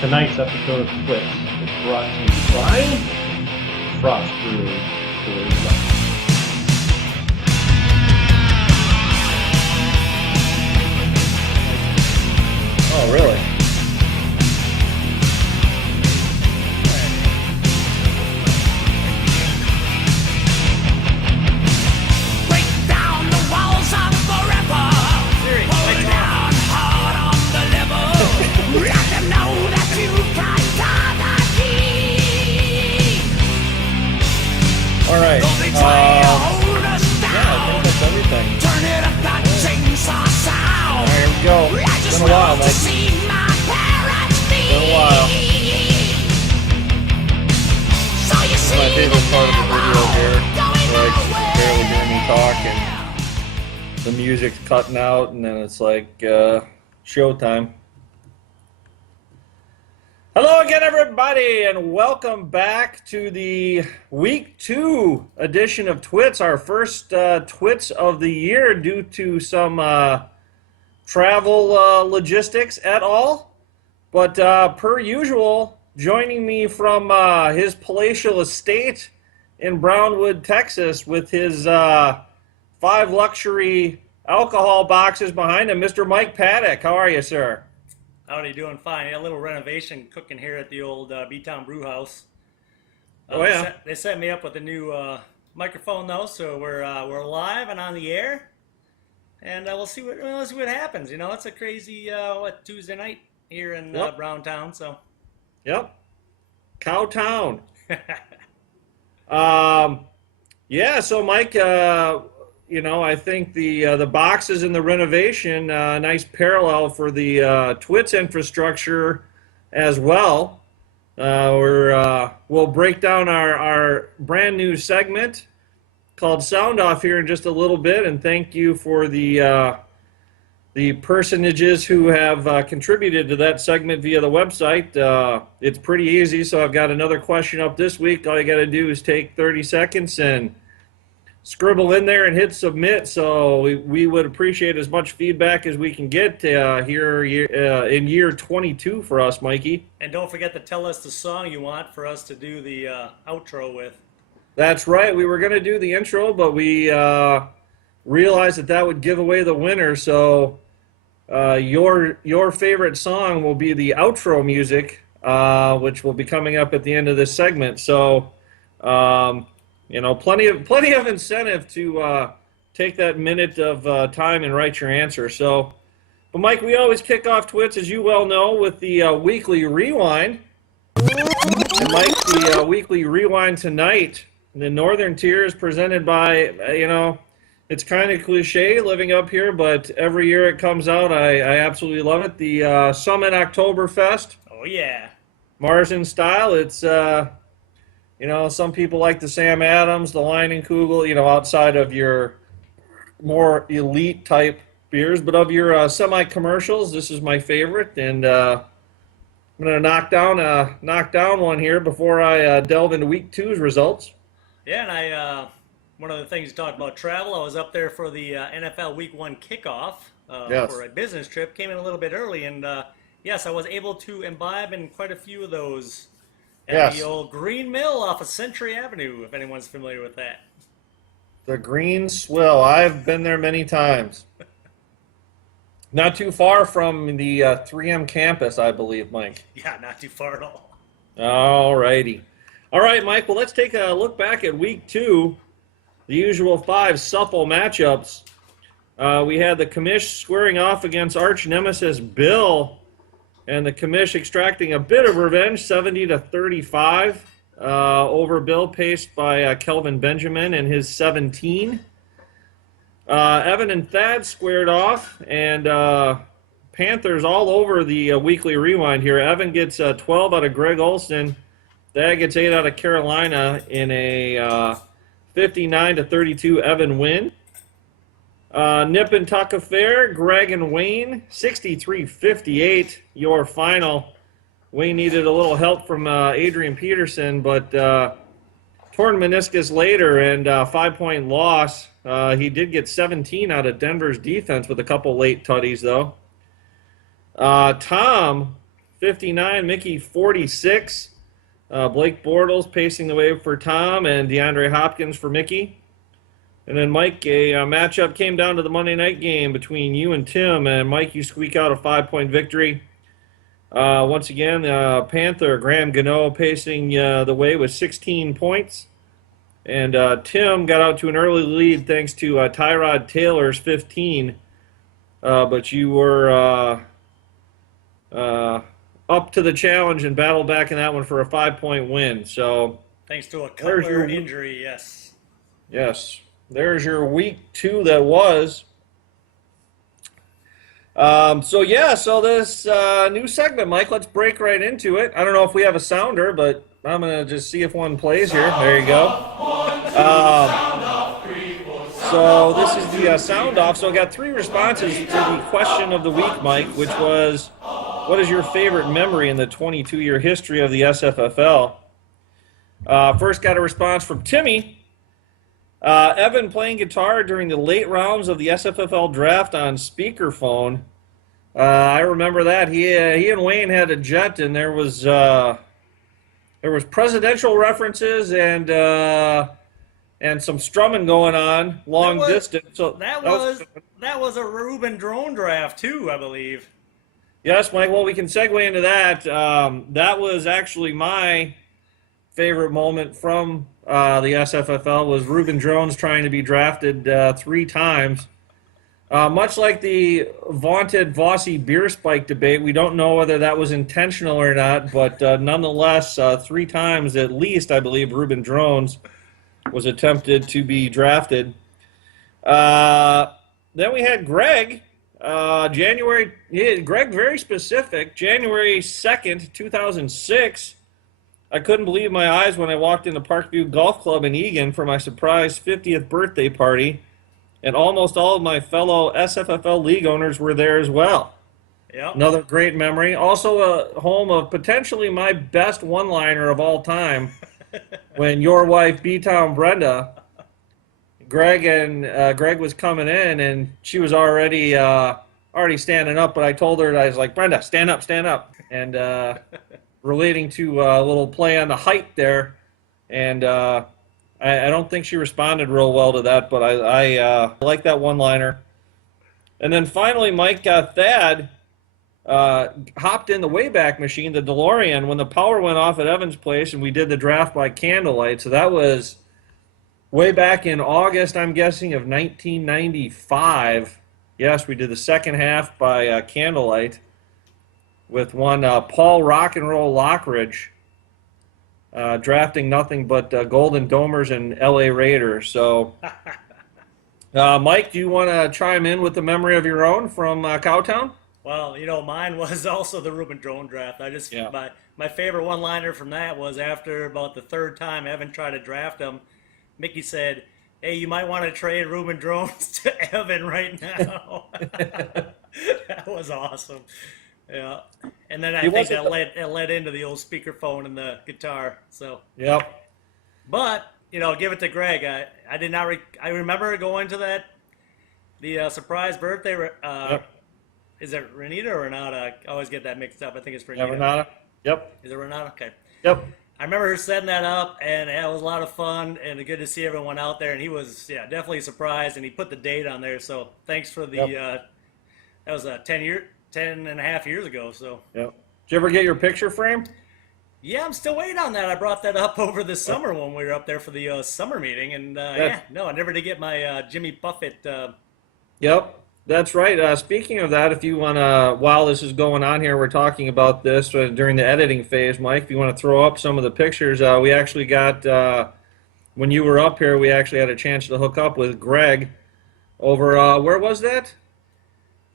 Tonight's episode of Twits is brought to you by Frost Brewery. Oh, really? All right. Yeah, I think that's everything. All right, here we go. It's been a while, Mike. Been a while. This is my favorite part of the video here, where I can barely hear me talk and the music's cutting out, and then it's like showtime. Hello again, everybody, and welcome back to the Week 2 edition of Twits, our first Twits of the year due to some travel logistics et al. But per usual, joining me from his palatial estate in Brownwood, Texas, with his 5 luxury alcohol boxes behind him, Mr. Mike Paddock. How are you, sir? Howdy, doing fine. A little renovation cooking here at the old B-Town Brew House. Oh yeah. They set me up with a new microphone though, so we're live and on the air, and we'll see what happens. You know, it's a crazy Tuesday night here in Browntown. So. Yep. Cowtown. Yeah. So Mike. You know, I think the boxes and the renovation, nice parallel for the Twits infrastructure as well. We'll break down our brand new segment called Sound Off here in just a little bit, and thank you for the personages who have contributed to that segment via the website. It's pretty easy, so I've got another question up this week. All you got to do is take 30 seconds and scribble in there and hit submit. So we would appreciate as much feedback as we can get here in year 22 for us, Mikey. And don't forget to tell us the song you want for us to do the outro with. That's right. We were going to do the intro, but we realized that would give away the winner. So your favorite song will be the outro music, which will be coming up at the end of this segment. So you know, plenty of incentive to take that minute of time and write your answer. So, but Mike, we always kick off Twits, as you well know, with the weekly rewind. And Mike, the weekly rewind tonight, the Northern Tier is presented by, you know, it's kind of cliche living up here, but every year it comes out, I absolutely love it. The Summit Oktoberfest. Oh yeah. Marzen style. It's you know, some people like the Sam Adams, the Leinenkugel, you know, outside of your more elite type beers. But of your semi-commercials, this is my favorite. And I'm going to knock down one here before I delve into Week 2's results. Yeah, and one of the things you talked about travel, I was up there for the NFL Week 1 kickoff for a business trip. Came in a little bit early, and yes, I was able to imbibe in quite a few of those. At the old Green Mill off of Century Avenue, if anyone's familiar with that. The Green Swill. I've been there many times. Not too far from the 3M campus, I believe, Mike. Yeah, not too far at all. All righty. All right, Mike, well, let's take a look back at Week 2. The usual 5 Suffle matchups. We had the Commish squaring off against arch nemesis Bill. And the Commish extracting a bit of revenge, 70-35 over Bill, paced by Kelvin Benjamin and his 17. Evan and Thad squared off, and Panthers all over the weekly rewind here. Evan gets 12 out of Greg Olson. Thad gets 8 out of Carolina in a 59-32 Evan win. Nip and Tuck affair, Greg and Wayne, 63-58, your final. Wayne needed a little help from Adrian Peterson, but torn meniscus later and 5-point loss. He did get 17 out of Denver's defense with a couple late tutties, though. Tom 59, Mickey 46. Blake Bortles pacing the way for Tom, and DeAndre Hopkins for Mickey. And then Mike, a matchup came down to the Monday night game between you and Tim, and Mike, you squeak out a 5-point victory. Once again, Panther Graham Gano pacing the way with 16 points. And Tim got out to an early lead thanks to Tyrod Taylor's 15. But you were up to the challenge and battled back in that one for a 5-point win. So thanks to a Cutler injury, yes. Yes. There's your week 2 that was. So this new segment, Mike, let's break right into it. I don't know if we have a sounder, but I'm going to just see if one plays here. There you go. So this is the sound off. So I got 3 responses to the question of the week, Mike, which was, what is your favorite memory in the 22-year history of the SFFL? First got a response from Timmy. Evan playing guitar during the late rounds of the SFFL draft on speakerphone. I remember that. He and Wayne had a jet, and there was presidential references and some strumming going on long distance. So that was a Ruben drone draft too, I believe. Yes, Mike. Well, we can segue into that. That was actually my favorite moment from the SFFL was Ruben Drones trying to be drafted 3 times. Much like the vaunted Vossi beer spike debate, we don't know whether that was intentional or not, but nonetheless, 3 times at least, I believe, Ruben Drones was attempted to be drafted. Then we had Greg. Greg, very specific, January 2nd, 2006. I couldn't believe my eyes when I walked into Parkview Golf Club in Eagan for my surprise 50th birthday party, and almost all of my fellow SFFL league owners were there as well. Yep. Another great memory. Also a home of potentially my best one-liner of all time, when your wife, B-Town Brenda, Greg was coming in, and she was already standing up, but I told her, I was like, Brenda, stand up. And relating to a little play on the height there, and I don't think she responded real well to that, but I like that one-liner. And then finally, Mike Thad hopped in the Wayback Machine, the DeLorean, when the power went off at Evans Place, and we did the draft by candlelight. So that was way back in August, I'm guessing, of 1995. Yes, we did the second half by candlelight with one Paul Rock and Roll Lockridge drafting nothing but Golden Domers and L.A. Raiders. So, Mike, do you want to chime in with the memory of your own from Cowtown? Well, mine was also the Ruben Drone draft. My favorite one-liner from that was after about the 3rd time Evan tried to draft him, Mickey said, "Hey, you might want to trade Ruben Drones to Evan right now." That was awesome. Yeah, and then I think that led into the old speakerphone and the guitar. So yep. But give it to Greg. I did not. I remember going to the surprise birthday. Yep. Is it Renata or Renata? I always get that mixed up. I think it's Renata. Yeah, Renata. Yep. Is it Renata? Okay. Yep. I remember her setting that up, and it was a lot of fun, and good to see everyone out there. And he was, definitely surprised, and he put the date on there. So thanks for the. Yep. That was 10 and a half years ago. So. Yep. Did you ever get your picture frame? Yeah, I'm still waiting on that. I brought that up over the summer when we were up there for the summer meeting, and I never did get my Jimmy Buffett. Yep. That's right. Speaking of that, if you want to, while this is going on here, we're talking about this during the editing phase, Mike, if you want to throw up some of the pictures, we actually got, when you were up here, we actually had a chance to hook up with Greg over, where was that?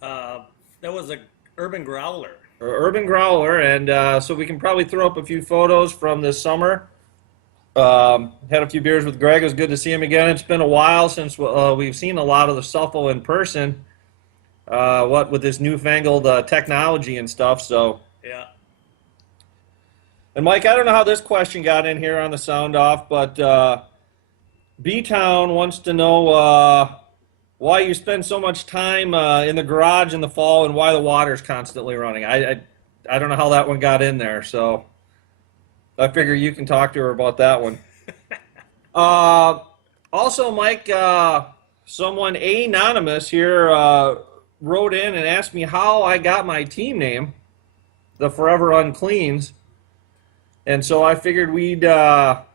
That was a Urban Growler. Urban Growler, and so we can probably throw up a few photos from this summer. Had a few beers with Greg. It was good to see him again. It's been a while since we've seen a lot of the SFFL in person. What with this newfangled technology and stuff. So yeah. And Mike, I don't know how this question got in here on the sound off, but B-Town wants to know why you spend so much time in the garage in the fall and why the water's constantly running. I I don't know how that one got in there, so I figure you can talk to her about that one. Also, Mike, someone anonymous here wrote in and asked me how I got my team name, the Forever Uncleans. And so I figured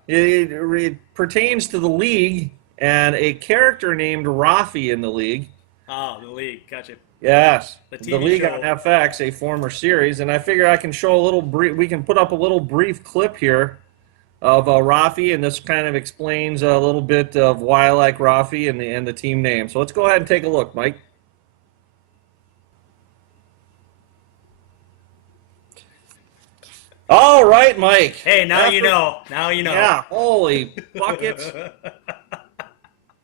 it pertains to the league and a character named Rafi in the league. Oh, the league, gotcha. Yes, the league show. on FX, a former series, and I figure I can show a little brief. We can put up a little brief clip here of Rafi, and this kind of explains a little bit of why I like Rafi and the team name. So let's go ahead and take a look, Mike. All right, Mike. Hey, now you know. Now you know. Yeah, holy buckets.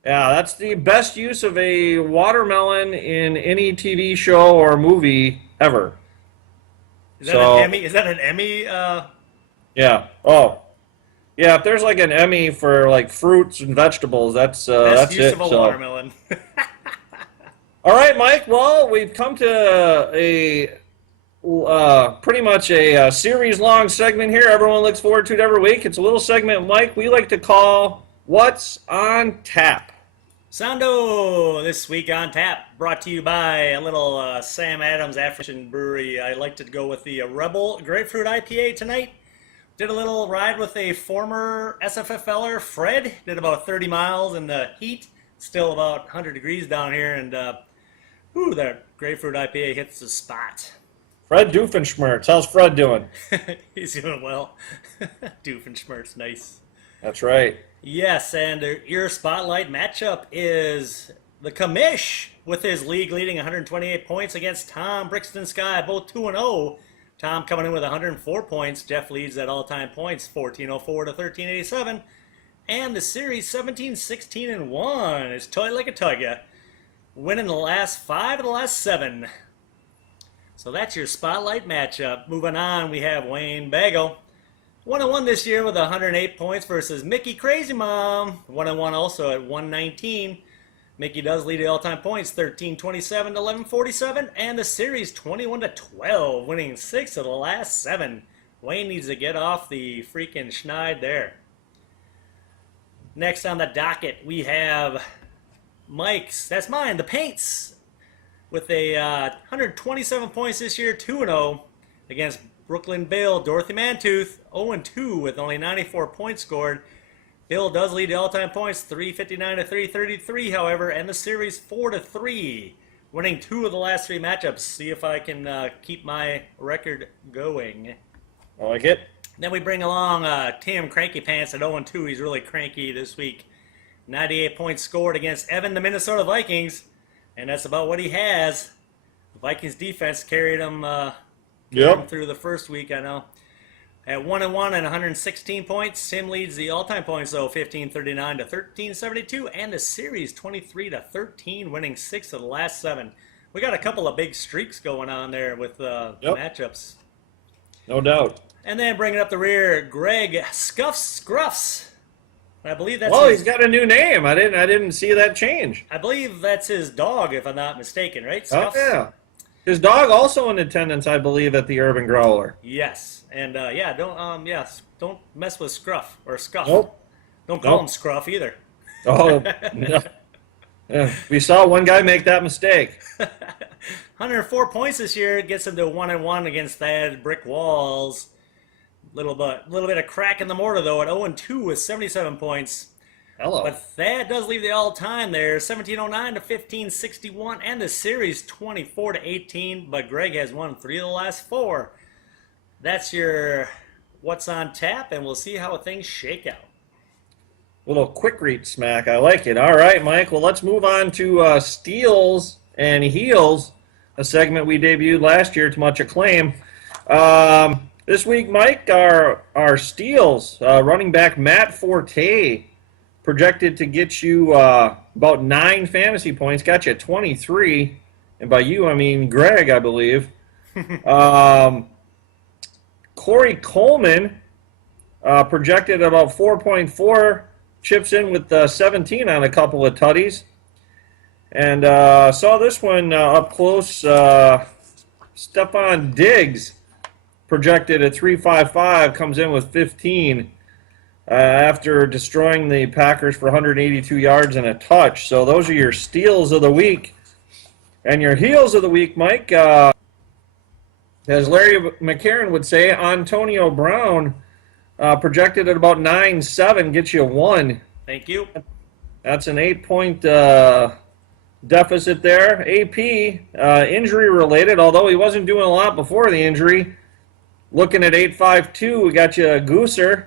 Yeah, that's the best use of a watermelon in any TV show or movie ever. Is that an Emmy? Is that an Emmy? Yeah. Oh. Yeah, if there's like an Emmy for like fruits and vegetables, that's best use it. of a watermelon. All right, Mike. Well, we've come to a pretty much a series-long segment here. Everyone looks forward to it every week. It's a little segment, Mike, we like to call What's on Tap. Soundo, this week on tap, brought to you by a little Sam Adams African Brewery. I like to go with the Rebel Grapefruit IPA tonight. Did a little ride with a former SFFLer, Fred. Did about 30 miles in the heat. Still about 100 degrees down here, and that Grapefruit IPA hits the spot. Fred Doofenshmirtz. How's Fred doing? He's doing well. Doofenshmirtz, nice. That's right. Yes, and your spotlight matchup is the Commish with his league leading 128 points against Tom Brixton Sky, both 2-0. Tom coming in with 104 points. Jeff leads at all-time points, 1404 to 1387. And the series 17-16-1 is toy like a tugga, winning the last 5 of the last 7. So that's your spotlight matchup. Moving on, we have Wayne Bagel. 1-1 this year with 108 points versus Mickey Crazy Mom. 1-1 also at 119. Mickey does lead the all-time points, 1327 to 1147, and the series 21-12, winning 6 of the last 7. Wayne needs to get off the freaking schneid there. Next on the docket, we have Mike's. That's mine, the Paints, with a 127 points this year, 2-0 against Brooklyn Bill, Dorothy Mantooth, 0-2 with only 94 points scored. Bill does lead the all-time points, 359 to 333, however, and the series 4-3, winning 2 of the last 3 matchups. See if I can keep my record going. I like it. Then we bring along Tim Cranky Pants at 0-2. He's really cranky this week. 98 points scored against Evan, the Minnesota Vikings, and that's about what he has. The Vikings defense carried him. Through the first week, I know. At 1-1 and 116 points, Sim leads the all-time points, though, 1539 to 1372, and the series 23-13, winning 6 of the last 7. We got a couple of big streaks going on there with matchups. No doubt. And then bringing up the rear, Greg Scruffs. I believe that's. Well, he's got a new name. I didn't see that change. I believe that's his dog, if I'm not mistaken, right? Scuffs? Oh yeah. His dog also in attendance, I believe, at the Urban Growler. Yes, and don't mess with Scruff or Scuff. Nope. Don't call him Scruff either. Oh, no. Yeah, we saw one guy make that mistake. 104 points this year gets him to 1-1 against Thad Brick Walls. Little bit of crack in the mortar though at 0-2 with 77 points. Hello. But Thad does leave the all-time there, 1709 to 1561, and the series 24-18. But Greg has won 3 of the last 4. That's your what's on tap, and we'll see how things shake out. Little quick read smack. I like it. All right, Mike. Well, let's move on to Steals and Heels, a segment we debuted last year to much acclaim. This week, Mike, our Steals, running back Matt Forte, projected to get you about 9 fantasy points, got you 23. And by you, I mean Greg, I believe. Corey Coleman projected about 4.4, chips in with 17 on a couple of tutties. And saw this one up close. Stephon Diggs projected at 355, comes in with 15 after destroying the Packers for 182 yards and a touch. So those are your steals of the week. And your heels of the week, Mike, as Larry McCarron would say, Antonio Brown projected at about 9.7, gets you 1. Thank you. That's an 8-point deficit there. AP, injury related, although he wasn't doing a lot before the injury. Looking at 8.52, we got you a Gooser.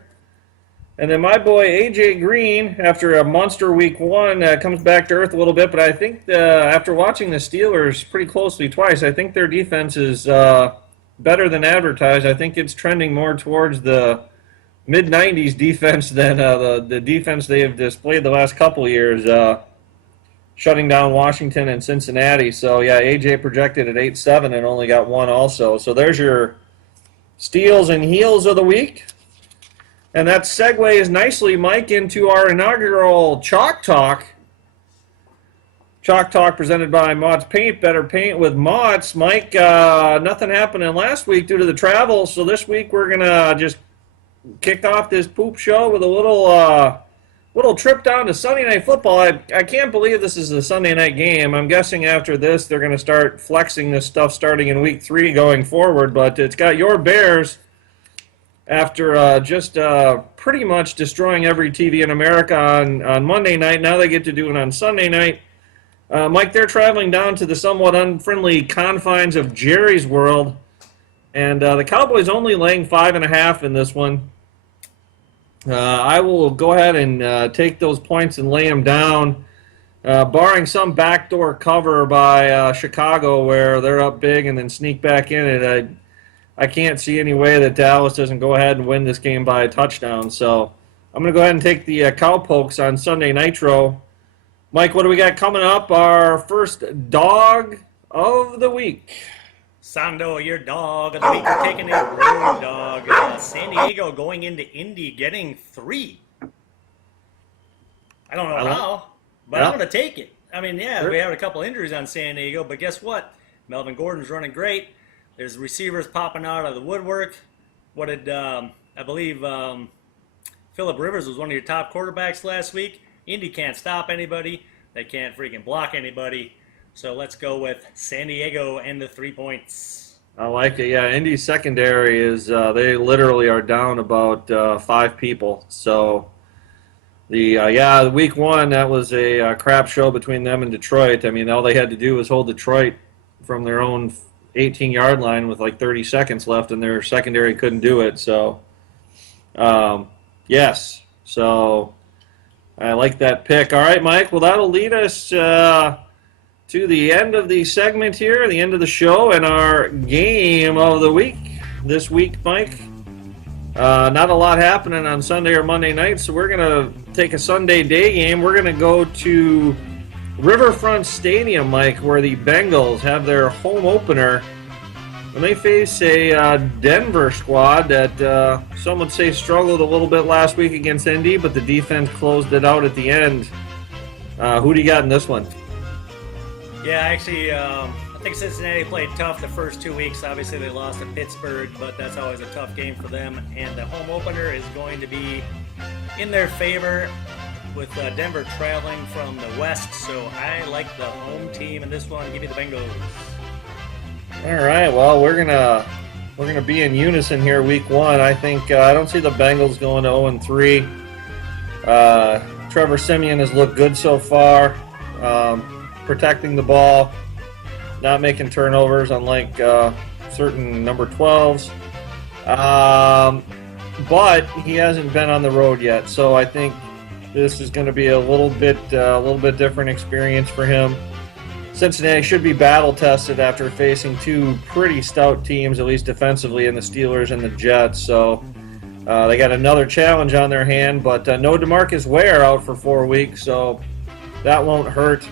And then my boy AJ Green, after a monster week 1, comes back to earth a little bit. But I think after watching the Steelers pretty closely twice, I think their defense is better than advertised. I think it's trending more towards the mid-90s defense than the defense they have displayed the last couple of years, shutting down Washington and Cincinnati. So, yeah, AJ projected at 8.7 and only got 1 also. So there's your steals and heels of the week. And that segues nicely, Mike, into our inaugural Chalk Talk. Chalk Talk presented by Mott's Paint, better paint with Mott's. Mike, nothing happening last week due to the travel, so this week we're going to just kick off this poop show with a little trip down to Sunday Night Football. I can't believe this is a Sunday night game. I'm guessing after this they're going to start flexing this stuff starting in week 3 going forward, but it's got your Bears after just pretty much destroying every TV in America on Monday night. Now they get to do it on Sunday night. Mike, they're traveling down to the somewhat unfriendly confines of Jerry's World, and the Cowboys only laying 5.5 in this one. I will go ahead and take those points and lay them down, barring some backdoor cover by Chicago where they're up big and then sneak back in it. I can't see any way that Dallas doesn't go ahead and win this game by a touchdown. So I'm going to go ahead and take the Cowpokes on Sunday Nitro. Mike, what do we got coming up? Our first dog of the week. Sando, your dog of the week. You're taking a road dog. San Diego going into Indy, getting 3. I don't know how, but I'm going to take it. I mean, yeah, sure. We had a couple injuries on San Diego, but guess what? Melvin Gordon's running great. There's receivers popping out of the woodwork. What did, I believe, Phillip Rivers was one of your top quarterbacks last week. Indy can't stop anybody. They can't freaking block anybody. So let's go with San Diego and the 3 points. I like it. Yeah, Indy's secondary is, they literally are down about 5 people. So, the week 1, that was a crap show between them and Detroit. I mean, all they had to do was hold Detroit from their own 18-yard line with like 30 seconds left, and their secondary couldn't do it. So, yes. So, I like that pick. All right, Mike. Well, that'll lead us to the end of the segment here, the end of the show, and our game of the week this week, Mike. Not a lot happening on Sunday or Monday night, so we're going to take a Sunday day game. We're going to go to Riverfront Stadium, Mike, where the Bengals have their home opener. And they face a Denver squad that some would say struggled a little bit last week against Indy, but the defense closed it out at the end. Who do you got in this one? Yeah, actually, I think Cincinnati played tough the first 2 weeks. Obviously, they lost to Pittsburgh, but that's always a tough game for them. And the home opener is going to be in their favor, with Denver traveling from the west, so I like the home team in this one. Give me the Bengals. All right, well, we're gonna be in unison here, week 1. I think I don't see the Bengals going to 0-3. Trevor Siemian has looked good so far, protecting the ball, not making turnovers, unlike certain number 12s. But he hasn't been on the road yet, so I think this is going to be a little bit different experience for him. Cincinnati should be battle-tested after facing 2 pretty stout teams, at least defensively, in the Steelers and the Jets. So they got another challenge on their hand, but no DeMarcus Ware out for 4 weeks, so that won't hurt.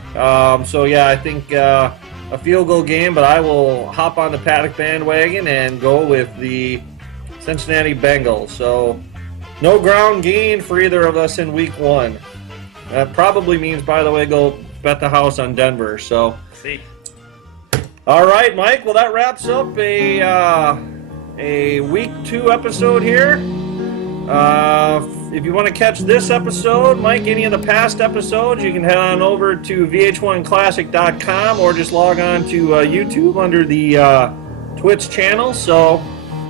So, yeah, I think a field goal game, but I will hop on the Paddock bandwagon and go with the Cincinnati Bengals. So no ground gain for either of us in week 1. That probably means, by the way, go bet the house on Denver. So, see. All right, Mike. Well, that wraps up a a week 2 episode here. If you want to catch this episode, Mike, any of the past episodes, you can head on over to vh1classic.com or just log on to YouTube under the Twits channel. So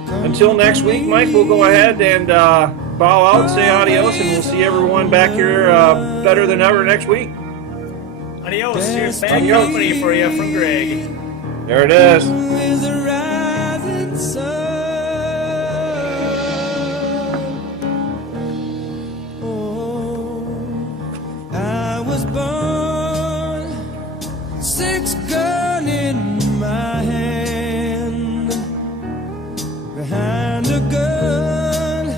until next week, Mike, we'll go ahead and bow out, say adios, and we'll see everyone back here better than ever next week. Adios. Here's bad company for you from Greg. There it is. I was born, 6 gun in my hand, behind a gun,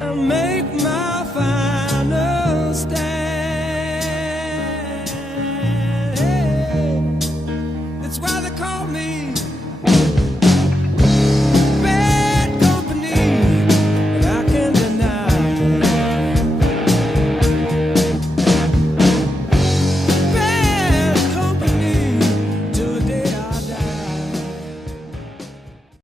I make my final stand. That's why they call me